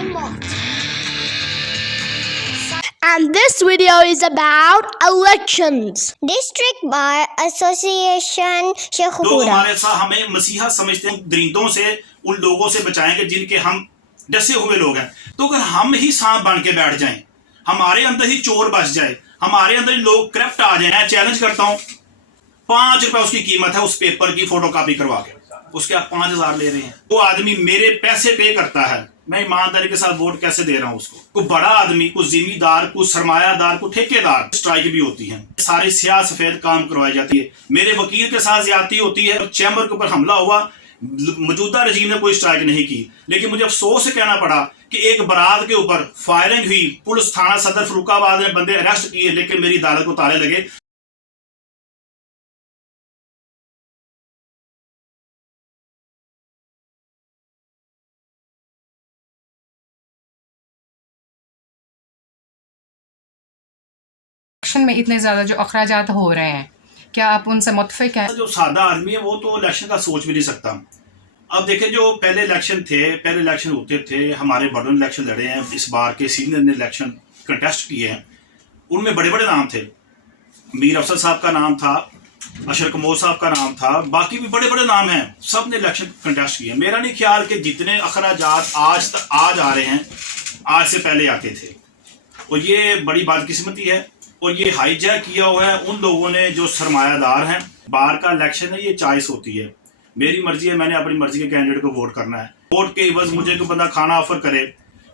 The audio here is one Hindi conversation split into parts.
I'm Mott. And this video is about elections. District Bar Association लोग शेखुपुरा। हमारे साथ हमें मसीहा समझते हैं, दरिंदों से, उन लोगों से बचाएंगे जिनके हम डसे हुए लोग हैं। तो अगर हम ही सांप बन के बैठ जाएं, हमारे अंदर ही चोर बस जाए, हमारे अंदर ही लोग करप्ट आ जाए, मैं चैलेंज करता हूं, 5 रुपए उसकी कीमत है उस पेपर की फोटोकॉपी करवा के, उसके आप 5000 ले रहे हैं। वो आदमी मेरे पैसे पे करता है, मैं ईमानदारी के साथ वोट कैसे दे रहा हूं उसको? कोई बड़ा आदमी, कोई जिम्मेदार, कोई सरमायादार, कोई ठेकेदार, स्ट्राइक भी होती है, सारे स्याह सफेद काम करवाई जाती है, मेरे वकील के साथ ज्यादती होती है, चैम्बर के ऊपर हमला हुआ, मौजूदा रजीम ने कोई स्ट्राइक नहीं की, लेकिन मुझे अफसोस से कहना पड़ा कि एक बारात के ऊपर फायरिंग हुई, पुलिस थाना सदर फरुखाबाद ने बंदे अरेस्ट किए, लेकिन मेरी अदालत को ताले लगे। में इतने ज़्यादा जो अखराजात हो रहे हैं, क्या आप उनसे मुत्तफिक हैं? जो सादा आदमी है वो तो इलेक्शन का सोच भी नहीं सकता। अब देखें, जो पहले इलेक्शन होते थे, हमारे बड़ों ने इलेक्शन लड़े हैं, इस बार के सीनियर ने इलेक्शन कंटेस्ट किए हैं, उनमें बड़े बड़े नाम थे, मीर अफसर साहब का नाम था, अशर कमोर साहब का नाम था, बाकी भी बड़े बड़े नाम हैं, सब ने इलेक्शन कंटेस्ट किए। मेरा नहीं ख्याल कि जितने अखराजात आज आ रहे हैं, आज से पहले आते थे, और ये बड़ी बदकिस्मती है, और ये हाईजैक किया हुआ है उन लोगों ने जो सरमायादार हैं। बार का इलेक्शन है, ये चॉइस होती है, मेरी मर्जी है, मैंने अपनी मर्जी के कैंडिडेट को वोट करना है। वोट के इवज मुझे कोई बंदा खाना ऑफर करे,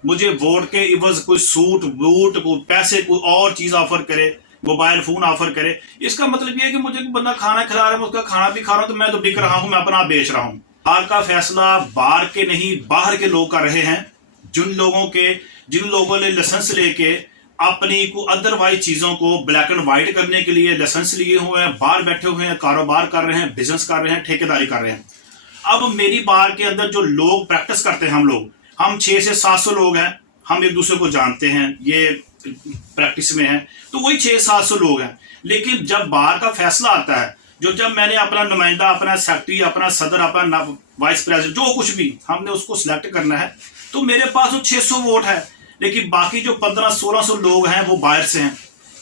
मुझे वोट के इवज कोई सूट बूट, कोई पैसे, कोई और चीज़ ऑफर करे, मोबाइल फ़ोन ऑफर करे, इसका मतलब ये है कि मुझे कोई बंदा खाना खिला रहा है, मैं उसका खाना भी खा रहा हूँ, तो मैं तो बिक रहा हूँ, मैं अपना बेच रहा हूँ। बार का फैसला बार के नहीं, बाहर के लोग कर रहे हैं, जिन लोगों ने लाइसेंस लेके अपनी को अदरवाइज चीज़ों को ब्लैक एंड वाइट करने के लिए लाइसेंस लिए हुए हैं, बाहर बैठे हुए हैं, कारोबार कर रहे हैं, बिजनेस कर रहे हैं, ठेकेदारी कर रहे हैं। अब मेरी बार के अंदर जो लोग प्रैक्टिस करते हैं, हम 600 से 700 लोग हैं, हम एक दूसरे को जानते हैं, ये प्रैक्टिस में है, तो वही 600-700 लोग हैं। लेकिन जब बार का फैसला आता है, जब मैंने अपना नुमाइंदा, अपना सेक्रेटरी, अपना सदर, अपना वाइस प्रेसिडेंट, जो कुछ भी हमने उसको सिलेक्ट करना है, तो मेरे पास वो 600 वोट है, लेकिन बाकी जो 1500-1600 लोग हैं वो बाहर से हैं।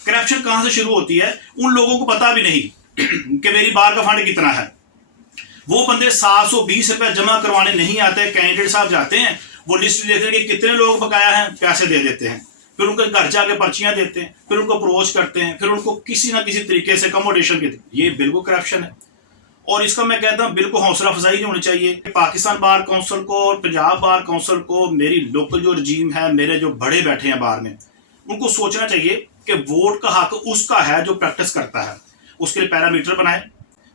करप्शन कहाँ से शुरू होती है, उन लोगों को पता भी नहीं कि मेरी बार का फंड कितना है। वो बंदे 720 रुपये जमा करवाने नहीं आते, कैंडिडेट साहब जाते हैं, वो लिस्ट देखते हैं कि कितने लोग बकाया हैं, पैसे दे देते हैं, फिर उनके घर जाके पर्चियां देते हैं, फिर उनको अप्रोच करते हैं, फिर उनको किसी ना किसी तरीके से कमोडेशन देते हैं। ये बिल्कुल करप्शन है, और इसका मैं कहता हूँ बिल्कुल हौसला अफजाई नहीं होनी चाहिए। पाकिस्तान बार काउंसिल को और पंजाब बार काउंसिल को, मेरी लोकल जो रजीम है, मेरे जो बड़े बैठे हैं बार में, उनको सोचना चाहिए कि वोट का हक उसका है जो प्रैक्टिस करता है। उसके लिए पैरामीटर बनाए,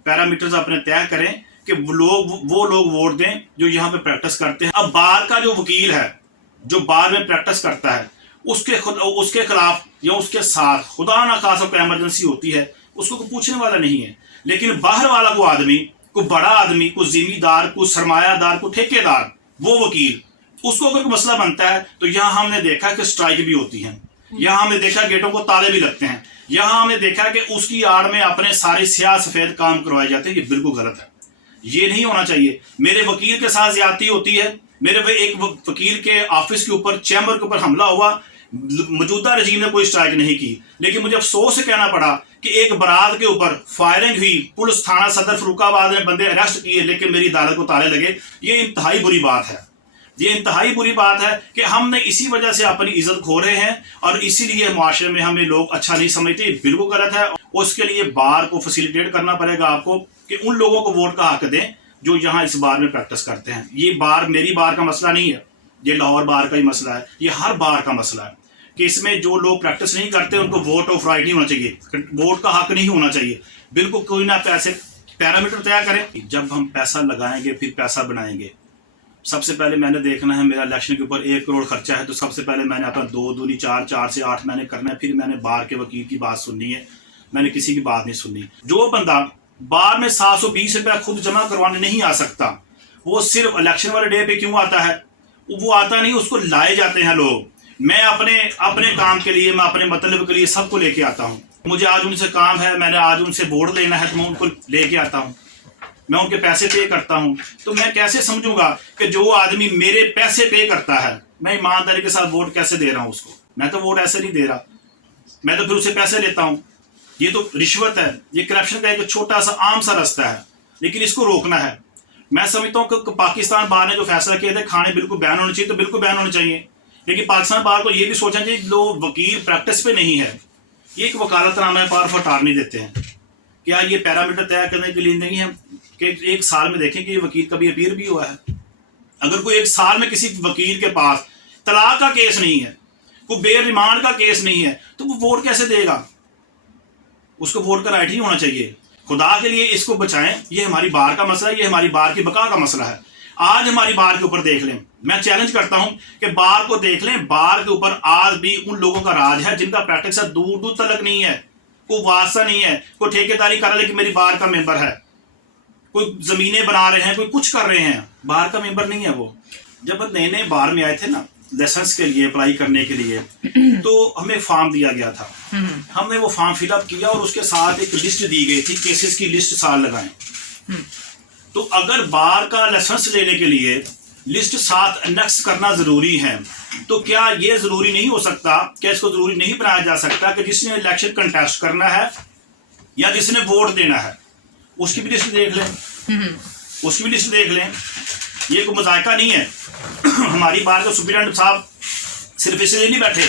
पैरामीटर्स अपने तय करें कि वो लोग वोट दें जो यहाँ पे प्रैक्टिस करते हैं। अब बार का जो वकील है, जो बार में प्रैक्टिस करता है, उसके खिलाफ या उसके साथ खुदा ना खासा कोई एमरजेंसी होती है, उसको कोई पूछने वाला नहीं है। लेकिन बाहर वाला कोई आदमी, कोई बड़ा आदमी, कोई जिम्मेदार, कोई सरमायादार, कोई ठेकेदार, वो वकील, उसको अगर कोई मसला बनता है, तो यहाँ हमने देखा कि स्ट्राइक भी होती है, यहाँ हमने देखा गेटों को ताले भी लगते हैं, यहाँ हमने देखा कि उसकी आड़ में अपने सारे स्याह सफेद काम करवाए जाते हैं। ये बिल्कुल गलत है, ये नहीं होना चाहिए। मेरे वकील के साथ ज्यादती होती है, मेरे एक वकील के ऑफिस के ऊपर, चैम्बर के ऊपर हमला हुआ, मौजूदा रजीम ने कोई स्ट्राइक नहीं की, लेकिन मुझे अफसोस से कहना पड़ा कि एक बारात के ऊपर फायरिंग हुई, पुलिस थाना सदर फरुखाबाद ने बंदे अरेस्ट किए, लेकिन मेरी अदालत को ताले लगे। ये इंतहाई बुरी बात है, ये इंतहाई बुरी बात है कि हमने इसी वजह से अपनी इज्जत खो रहे हैं, और इसीलिए माशरे में हमें लोग अच्छा नहीं समझते। बिल्कुल गलत है। उसके लिए बार को फैसिलिटेट करना पड़ेगा आपको कि उन लोगों को वोट का हक दें जो यहाँ इस बार में प्रैक्टिस करते हैं। ये बार मेरी बार का मसला नहीं है, ये लाहौर बार का ही मसला है, ये हर बार का मसला है कि इसमें जो लोग प्रैक्टिस नहीं करते उनको वोट ऑफ राइट नहीं होना चाहिए, वोट का हक नहीं होना चाहिए। बिल्कुल कोई ना पैसे पैरामीटर तय करें। जब हम पैसा लगाएंगे फिर पैसा बनाएंगे। सबसे पहले मैंने देखना है, मेरा इलेक्शन के ऊपर 1 करोड़ खर्चा है, तो सबसे पहले मैंने अपना 2 दूनी 4, 4 से 8 मैंने करना है। फिर मैंने बार के वकील की बात सुननी है, मैंने किसी की बात नहीं सुननी। जो बंदा बार में 720 रुपया खुद जमा करवाने नहीं आ सकता, वो सिर्फ इलेक्शन वाले डे पे क्यों आता है? वो आता नहीं, उसको लाए जाते हैं लोग। मैं अपने काम के लिए, मैं अपने मतलब के लिए सबको लेके आता हूँ। मुझे आज उनसे काम है, मैंने आज उनसे वोट लेना है, तो मैं उनको लेके आता हूँ, मैं उनके पैसे पे करता हूँ। तो मैं कैसे समझूंगा कि जो आदमी मेरे पैसे पे करता है, मैं ईमानदारी के साथ वोट कैसे दे रहा हूँ उसको? मैं तो वोट ऐसे नहीं दे रहा, मैं तो फिर उसे पैसे लेता हूँ। ये तो रिश्वत है, ये करप्शन का एक छोटा सा आम सा रास्ता है, लेकिन इसको रोकना है। मैं समझता हूँ कि पाकिस्तान बार ने जो फैसला किया था खाने बिल्कुल बैन होने चाहिए, तो बिल्कुल बैन होने चाहिए। लेकिन पाकिस्तान बार को ये भी सोचना चाहिए लोग वकील प्रैक्टिस पे नहीं है, ये एक वकालतनामा है, पावर ऑफ अटॉर्नी देते हैं। क्या ये पैरामीटर तय करने के लिए नहीं है कि एक साल में देखें कि ये वकील कभी अपीयर भी हुआ है? अगर कोई एक साल में किसी वकील के पास तलाक का केस नहीं है, कोई बेर रिमांड का केस नहीं है, तो वो वोट कैसे देगा? उसको वोट का राइट ही होना चाहिए। खुदा के लिए इसको बचाएं, ये हमारी बार का मसला है, ये हमारी बार की बका का मसला है। आज हमारी बार के ऊपर देख लें, मैं चैलेंज करता हूं कि बार को देख लें, बार के ऊपर आज भी उन लोगों का राज है जिनका प्रैक्टिस दूर दूर तक नहीं है, कोई वास्ता नहीं है, कोई ठेकेदारी कर रहा है कि मेरी बार का मेंबर है, कोई जमीनें बना रहे हैं, कोई कुछ कर रहे हैं, बार का मेंबर नहीं है वो। जब नए नए बार में आए थे ना लाइसेंस के लिए अप्लाई करने के लिए, तो हमें फॉर्म दिया गया था, हमने वो फॉर्म फिलअप किया और उसके साथ एक लिस्ट दी गई थी, केसेस की लिस्ट साल लगाएं। तो अगर बार का लाइसेंस लेने के लिए लिस्ट साथ अनेक्स करना जरूरी है, तो क्या ये जरूरी नहीं हो सकता, क्या इसको जरूरी नहीं बनाया जा सकता कि जिसने इलेक्शन कंटेस्ट करना है या जिसने वोट देना है उसकी भी लिस्ट देख लें, उसकी भी लिस्ट देख लें। ये कोई मजाका नहीं है। हमारी बार के सुप्रीडेंट साहब सिर्फ इसलिए नहीं बैठे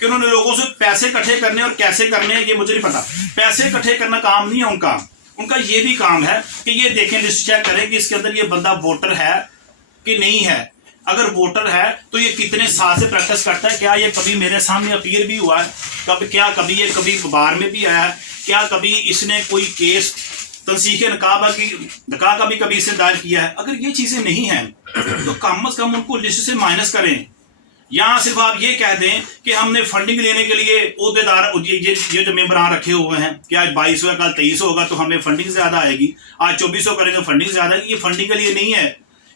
कि उन्होंने लोगों से पैसे इकट्ठे करने और कैसे करने हैं ये मुझे नहीं पता, पैसे इकट्ठे करना काम नहीं है उनका, उनका ये भी काम है कि ये देखें, लिस्ट चेक करें कि इसके अंदर ये बंदा वोटर है कि नहीं है। अगर वोटर है तो ये कितने साल से प्रैक्टिस करता है, क्या ये कभी मेरे सामने अपीयर भी हुआ है, क्या कभी ये कभी बार में भी आया है, क्या कभी इसने कोई केस तंसीख नकाब का भी कभी इसने दायर किया है? अगर ये चीजें नहीं हैं तो कम से कम उनको लिस्ट से माइनस करें। यहाँ सिर्फ आप ये कह दें कि हमने फंडिंग लेने के लिए ओहदेदार ये जो मेंबरान रखे हुए हैं कि आज 22 होगा कल 23 होगा तो हमें फंडिंग ज्यादा आएगी, आज 2400 करेंगे फंडिंग ज्यादा आएगी। ये फंडिंग के लिए नहीं है,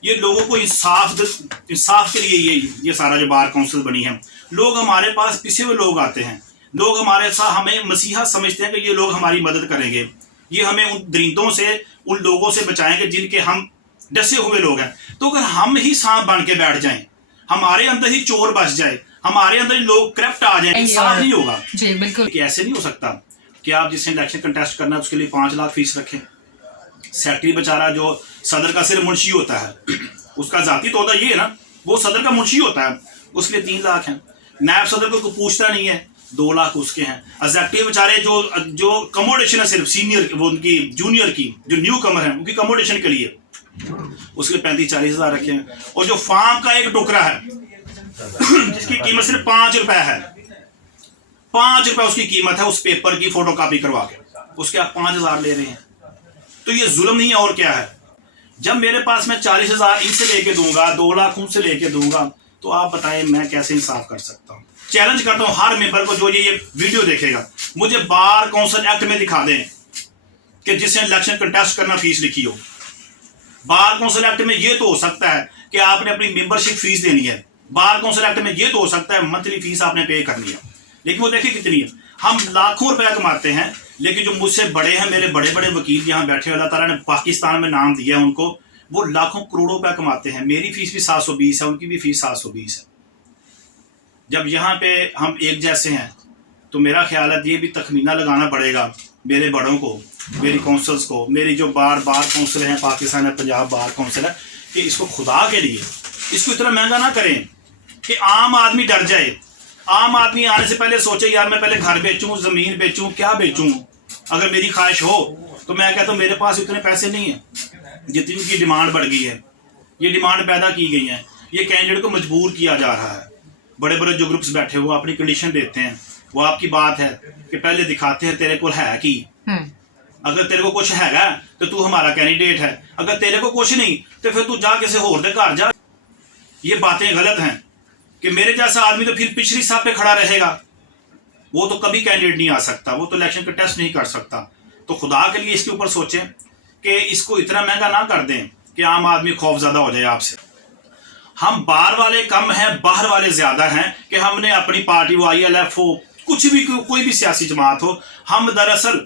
ये लोगों को इंसाफ के लिए ये सारा जो बार काउंसिल बनी है। लोग हमारे पास पिछे हुए लोग आते हैं, लोग हमारे साथ हमें मसीहा समझते हैं कि ये लोग हमारी मदद करेंगे, ये हमें उन दरिंदों से उन लोगों से बचाएंगे जिनके हम डसे हुए लोग हैं। तो अगर हम ही सांप बन के बैठ जाएं, हमारे अंदर ही चोर बस जाए, हमारे अंदर ही लोग करप्ट आ जाए, इंसाफ नहीं होगा जी बिल्कुल। कि ऐसे नहीं हो सकता कि आप जिसने इलेक्शन कंटेस्ट करना है उसके लिए 5 लाख फीस रखें। सेक्रेटरी बेचारा जो सदर का सिर्फ मुंशी होता है, उसका जाती तौदा ये है ना, वो सदर का मुंशी होता है, उसके लिए 3 लाख है। नायब सदर को पूछता नहीं है, 2 लाख उसके हैं। एग्जेक्टिव बेचारे जो कमोडेशन है सिर्फ सीनियर वो उनकी जूनियर की जो न्यू कमर है उनकी कमोडेशन के लिए उसके 35-40 हज़ार रखे हैं। और जो फार्म का एक टुकड़ा है जिसकी कीमत सिर्फ 5 रुपए है, 5 रुपए उसकी कीमत है, उस पेपर की फोटोकॉपी करवा के उसके आप 5,000 ले रहे हैं, तो ये जुल्म नहीं है और क्या है? जब मेरे पास मैं 40,000 इनसे लेके दूंगा, 2 लाख उनसे लेके दूंगा, तो आप बताएं मैं कैसे इंसाफ कर सकता हूँ? चैलेंज करता हूँ हर मेंबर को जो ये वीडियो देखेगा, मुझे बार काउंसिल एक्ट में दिखा दें कि जिसने इलेक्शन कंटेस्ट करना फीस लिखी हो। बार काउंसिल एक्ट में ये तो हो सकता है कि आपने अपनी मेंबरशिप फीस देनी है, बार काउंसिल एक्ट में ये तो हो सकता है मंथली फीस आपने पे करनी है, लेकिन वो देखिए कितनी है। हम लाखों रुपया कमाते हैं, लेकिन जो मुझसे बड़े हैं, मेरे बड़े बड़े वकील यहाँ बैठे, अल्लाह ताला ने पाकिस्तान में नाम दिया है उनको, वो लाखों करोड़ों रुपया कमाते हैं। मेरी फीस भी 720 है, उनकी भी फीस 720 है। जब यहाँ पे हम एक जैसे हैं तो मेरा ख्याल है ये भी तखमीना लगाना पड़ेगा मेरे बड़ों को, मेरी काउंसिल्स को, मेरी जो बार काउंसिल है पाकिस्तान है, पंजाब बार काउंसिल है, कि इसको खुदा के लिए इसको इतना महंगा ना करें कि आम आदमी डर जाए। आम आदमी आने से पहले सोचे यार मैं पहले घर बेचूं, ज़मीन बेचूं, क्या बेचूं। अगर मेरी ख्वाहिश हो तो मैं कहता हूँ मेरे पास इतने पैसे नहीं है जितनी की डिमांड बढ़ गई है, ये डिमांड पैदा की गई है, ये कैंडिडेट को मजबूर किया जा रहा है। बड़े बड़े जो ग्रुप्स बैठे हुए अपनी कंडीशन देते हैं, वो आपकी बात है कि पहले दिखाते हैं तेरे को है कि अगर तेरे को कुछ हैगा तो तू हमारा कैंडिडेट है, अगर तेरे को कुछ नहीं तो फिर तू जा किसी होर दे घर जा। ये बातें गलत हैं कि मेरे जैसा आदमी तो फिर पिछली साहब पे खड़ा रहेगा, वो तो कभी कैंडिडेट नहीं आ सकता, वो तो इलेक्शन कंटेस्ट नहीं कर सकता। तो खुदा के लिए इसके ऊपर सोचें कि इसको इतना महंगा ना कर दें कि आम आदमी खौफजदा हो जाए आपसे। हम बाहर वाले कम हैं, बाहर वाले ज्यादा हैं कि हमने अपनी पार्टी वो ILF हो, कुछ भी कोई भी सियासी जमात हो, हम दरअसल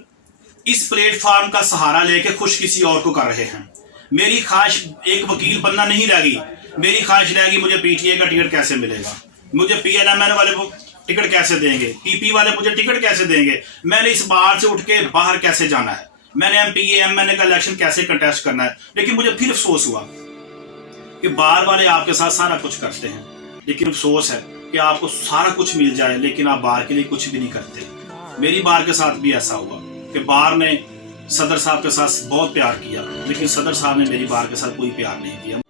इस प्लेटफॉर्म का सहारा लेके खुश किसी और को कर रहे हैं। मेरी ख्वाहिश एक वकील बनना नहीं रह गई, मेरी ख्वाहिश रहेगी मुझे पीटीए का टिकट कैसे मिलेगा, मुझे पीएलएमएन वाले को टिकट कैसे देंगे, पीपी वाले मुझे टिकट कैसे देंगे, मैंने इस बार से उठ के बाहर कैसे जाना है, मैंने एमपीए एमएनए का इलेक्शन कैसे कंटेस्ट करना है। लेकिन मुझे फिर अफसोस हुआ कि बार वाले आपके साथ सारा कुछ करते हैं, लेकिन अफसोस है कि आपको सारा कुछ मिल जाए लेकिन आप बार के लिए कुछ भी नहीं करते। मेरी बार के साथ भी ऐसा हुआ कि बार ने सदर साहब के साथ बहुत प्यार किया, लेकिन सदर साहब ने मेरी बार के साथ कोई प्यार नहीं किया।